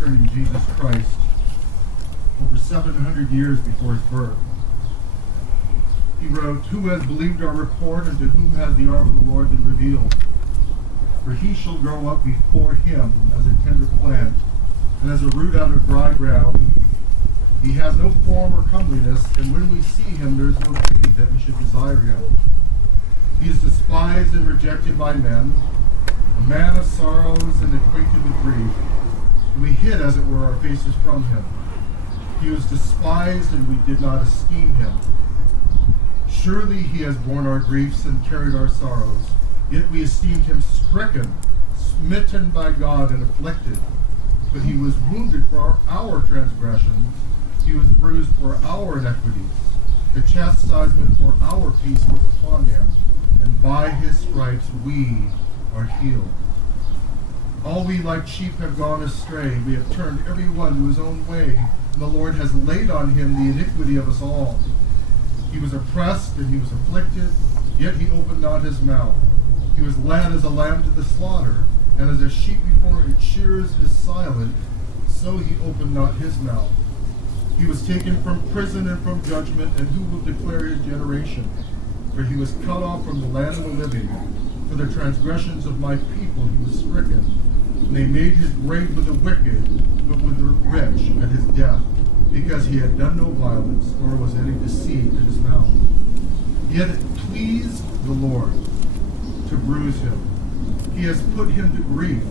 concerning Jesus Christ over 700 years before his birth. He wrote, "Who has believed our report, and to whom has the arm of the Lord been revealed? For he shall grow up before him as a tender plant, and as a root out of dry ground. He has no form or comeliness, and when we see him, there is no beauty that we should desire him. He is despised and rejected by men, a man of sorrows and acquainted with grief. And we hid, as it were, our faces from him. He was despised, and we did not esteem him. Surely he has borne our griefs and carried our sorrows. Yet we esteemed him stricken, smitten by God, and afflicted. But he was wounded for our transgressions. He was bruised for our iniquities. The chastisement for our peace was upon him, and by his stripes we are healed. All we like sheep have gone astray. We have turned every one to his own way, and the Lord has laid on him the iniquity of us all. He was oppressed and he was afflicted, yet he opened not his mouth. He was led as a lamb to the slaughter, and as a sheep before its shearers is silent, so he opened not his mouth. He was taken from prison and from judgment, and who will declare his generation? For he was cut off from the land of the living. For the transgressions of my people he was stricken. And they made his grave with the wicked, but with the rich at his death, because he had done no violence, nor was any deceit in his mouth. Yet it pleased the Lord to bruise him. He has put him to grief.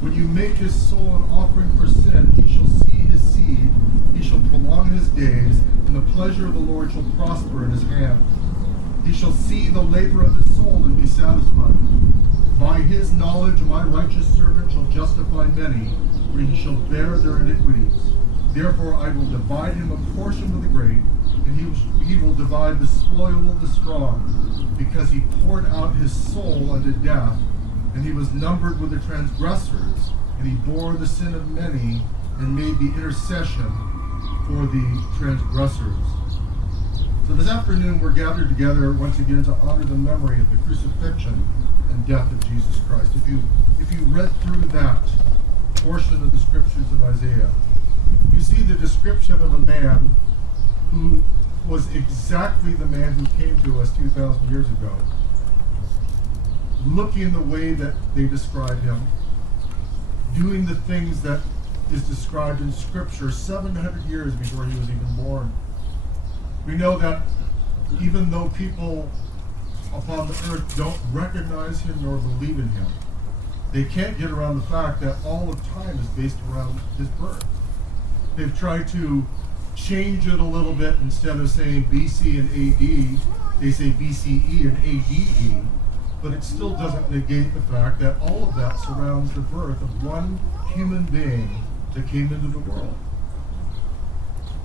When you make his soul an offering for sin, he shall see his seed, he shall prolong his days, and the pleasure of the Lord shall prosper in his hand. He shall see the labor of his soul and be satisfied. By his knowledge my righteous servant shall justify many, for he shall bear their iniquities. Therefore I will divide him a portion with the great, and he will divide the spoil with the strong, because he poured out his soul unto death, and he was numbered with the transgressors, and he bore the sin of many, and made the intercession for the transgressors." So this afternoon we're gathered together once again to honor the memory of the crucifixion and death of Jesus Christ. If you read through that portion of the scriptures of Isaiah, you see the description of a man who was exactly the man who came to us 2,000 years ago, looking the way that they describe him, doing the things that is described in Scripture 700 years before he was even born. We know that even though people upon the earth don't recognize him nor believe in him, they can't get around the fact that all of time is based around his birth. They've tried to change it a little bit. Instead of saying BC and AD, they say BCE and ADE, but it still doesn't negate the fact that all of that surrounds the birth of one human being that came into the world.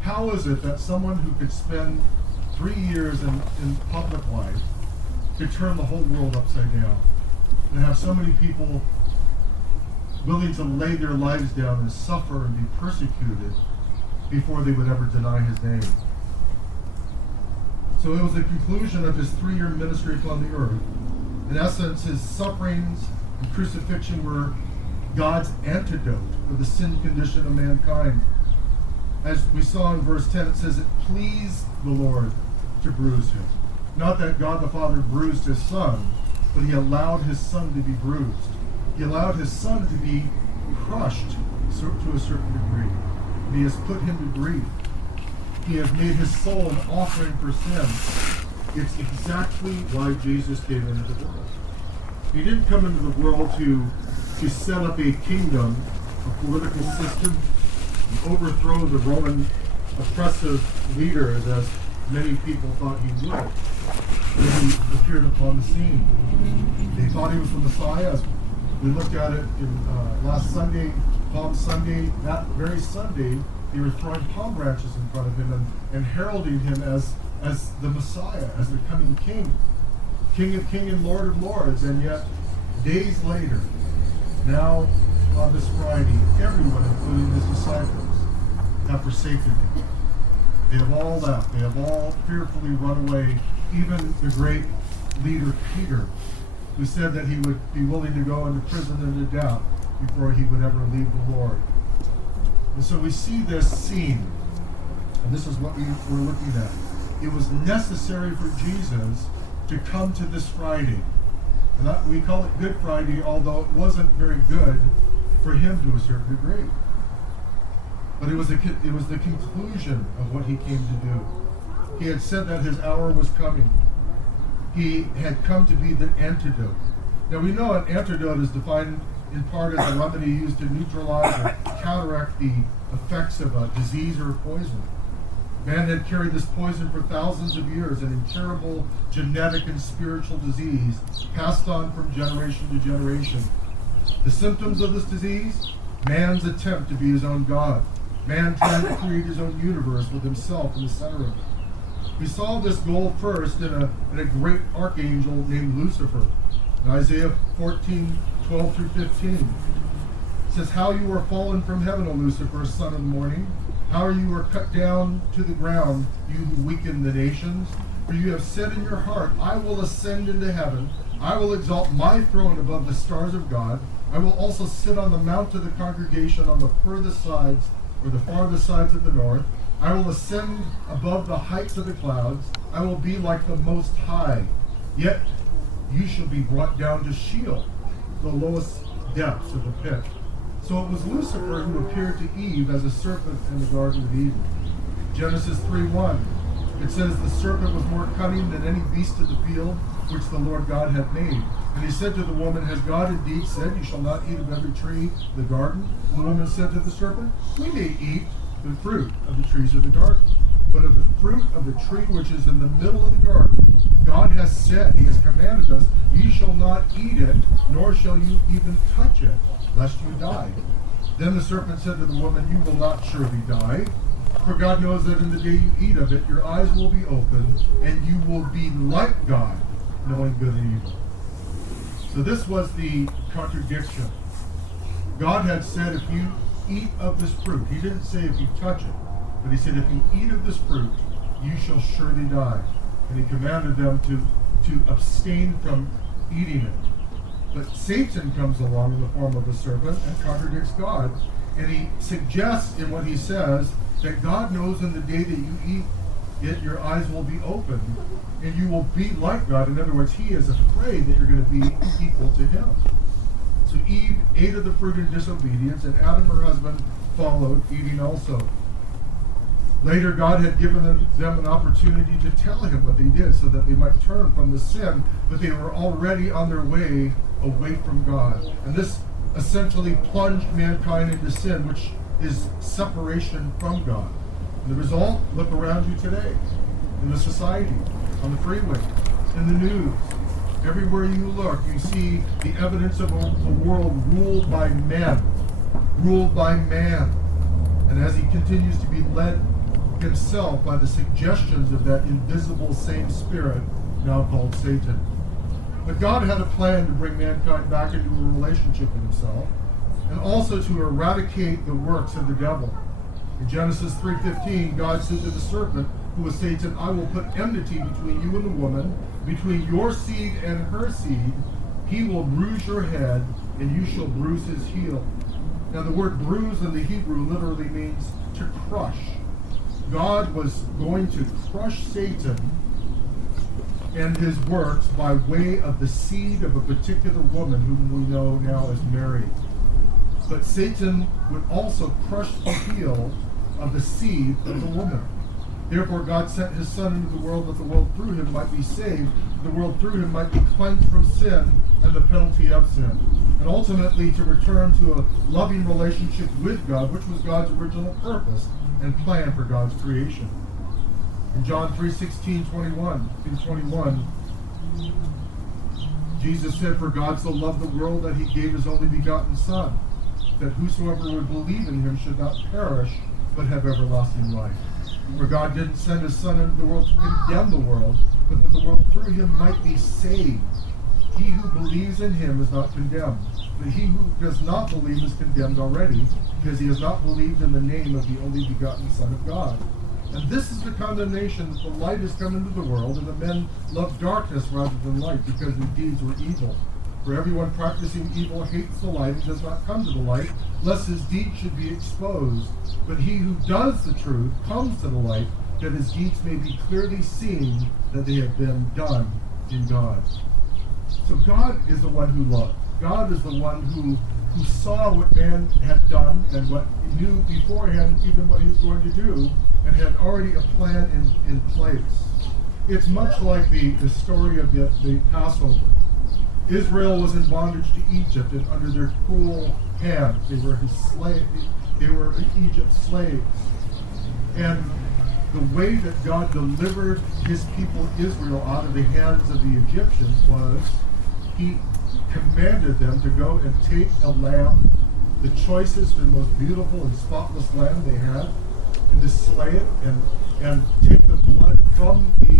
How is it that someone who could spend 3 years in public life could turn the whole world upside down and have so many people willing to lay their lives down and suffer and be persecuted before they would ever deny his name? So it was the conclusion of his 3-year ministry upon the earth. In essence, his sufferings and crucifixion were God's antidote for the sin condition of mankind. As we saw in verse 10, it says, "It pleased the Lord to bruise him." Not that God the Father bruised his Son, but he allowed his Son to be bruised. He allowed his Son to be crushed to a certain degree. And he has put him to grief. He has made his soul an offering for sin. It's exactly why Jesus came into the world. He didn't come into the world to set up a kingdom, a political system, and overthrow the Roman oppressive leaders as many people thought he would when he appeared upon the scene. They thought he was the Messiah. As we looked at it in last Sunday, Palm Sunday. That very Sunday, they were throwing palm branches in front of him and heralding him as the Messiah, as the coming King, King of Kings and Lord of Lords. And yet, days later, now on this Friday, everyone, including his disciples, have forsaken him. They have all left. They have all fearfully run away. Even the great leader Peter, who said that he would be willing to go into prison and to death before he would ever leave the Lord. And so we see this scene, and this is what we're looking at. It was necessary for Jesus to come to this Friday. And we call it Good Friday, although it wasn't very good for him to a certain degree. But it was the conclusion of what he came to do. He had said that his hour was coming. He had come to be the antidote. Now we know an antidote is defined in part as a remedy used to neutralize or counteract the effects of a disease or poison. Man had carried this poison for thousands of years, an incurable genetic and spiritual disease passed on from generation to generation. The symptoms of this disease? Man's attempt to be his own God. Man trying to create his own universe with himself in the center of it. We saw this goal first in a great archangel named Lucifer. In Isaiah 14:12 through 15. It says, "How you are fallen from heaven, O Lucifer, son of the morning. How you are cut down to the ground, you who weaken the nations. For you have said in your heart, I will ascend into heaven. I will exalt my throne above the stars of God. I will also sit on the mount of the congregation on the furthest sides, or the farthest sides of the north. I will ascend above the heights of the clouds. I will be like the Most High. Yet you shall be brought down to Sheol, the lowest depths of the pit." So it was Lucifer who appeared to Eve as a serpent in the Garden of Eden. Genesis 3:1. It says, "The serpent was more cunning than any beast of the field which the Lord God had made. And he said to the woman, Has God indeed said, You shall not eat of every tree of the garden? And the woman said to the serpent, We may eat the fruit of the trees of the garden. But of the fruit of the tree which is in the middle of the garden, God has said, He has commanded us, Ye shall not eat it, nor shall you even touch it, lest you die. Then the serpent said to the woman, You will not surely die. For God knows that in the day you eat of it, your eyes will be opened, and you will be like God, knowing good and evil." So this was the contradiction. God had said, if you eat of this fruit, he didn't say if you touch it, but he said, if you eat of this fruit, you shall surely die. And he commanded them to abstain from eating it. But Satan comes along in the form of a serpent and contradicts God. And he suggests in what he says that God knows in the day that you eat it, your eyes will be opened and you will be like God. In other words, he is afraid that you're going to be equal to him. So Eve ate of the fruit in disobedience, and Adam, her husband, followed, eating also. Later, God had given them an opportunity to tell him what they did so that they might turn from the sin, but they were already on their way away from God. And this essentially plunged mankind into sin, which is separation from God. And the result, look around you today, in the society, on the freeway, in the news. Everywhere you look, you see the evidence of a world ruled by men, ruled by man. And as he continues to be led himself by the suggestions of that invisible same spirit, now called Satan. But God had a plan to bring mankind back into a relationship with himself, and also to eradicate the works of the devil. In Genesis 3:15, God said to the serpent, who was Satan, I will put enmity between you and the woman, between your seed and her seed. He will bruise your head, and you shall bruise his heel. Now the word bruise in the Hebrew literally means to crush. God was going to crush Satan and his works by way of the seed of a particular woman whom we know now as Mary. But Satan would also crush the heel of the seed of the woman. Therefore God sent his Son into the world that the world through him might be saved, the world through him might be cleansed from sin and the penalty of sin, and ultimately to return to a loving relationship with God, which was God's original purpose and plan for God's creation. In John 3:16-21, Jesus said, For God so loved the world that he gave his only begotten Son, that whosoever would believe in him should not perish, but have everlasting life. For God didn't send his Son into the world to condemn the world, but that the world through him might be saved. He who believes in him is not condemned, but he who does not believe is condemned already, because he has not believed in the name of the only begotten Son of God. And this is the condemnation, that the light has come into the world, and the men love darkness rather than light, because their deeds were evil. For everyone practicing evil hates the light and does not come to the light, lest his deeds should be exposed. But he who does the truth comes to the light, that his deeds may be clearly seen that they have been done in God. So God is the one who loved. God is the one who saw what man had done and what he knew beforehand, even what he was going to do, and had already a plan in place. It's much like the story of the Passover. Israel was in bondage to Egypt and under their cruel hand. They were his slaves. They were Egypt's slaves. And the way that God delivered his people Israel out of the hands of the Egyptians was he commanded them to go and take a lamb, the choicest and most beautiful and spotless lamb they had, and to slay it and take the blood from the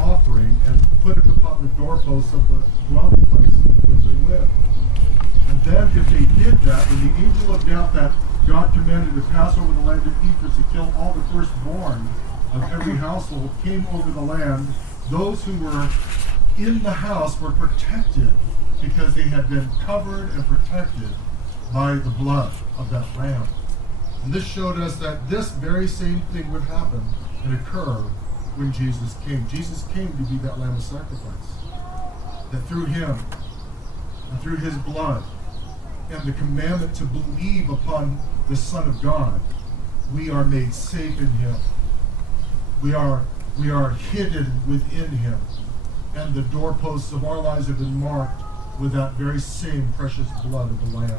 offering and put it upon the doorposts of the dwelling place where they lived. And then if they did that, when the angel of death that God commanded to pass over the land of Egypt to kill all the firstborn of every household came over the land, those who were in the house were protected because they had been covered and protected by the blood of that lamb. And this showed us that this very same thing would happen and occur when Jesus came. Jesus came to be that lamb of sacrifice. That through him and through his blood and the commandment to believe upon the Son of God, we are made safe in him. We are hidden within him. And the doorposts of our lives have been marked with that very same precious blood of the Lamb.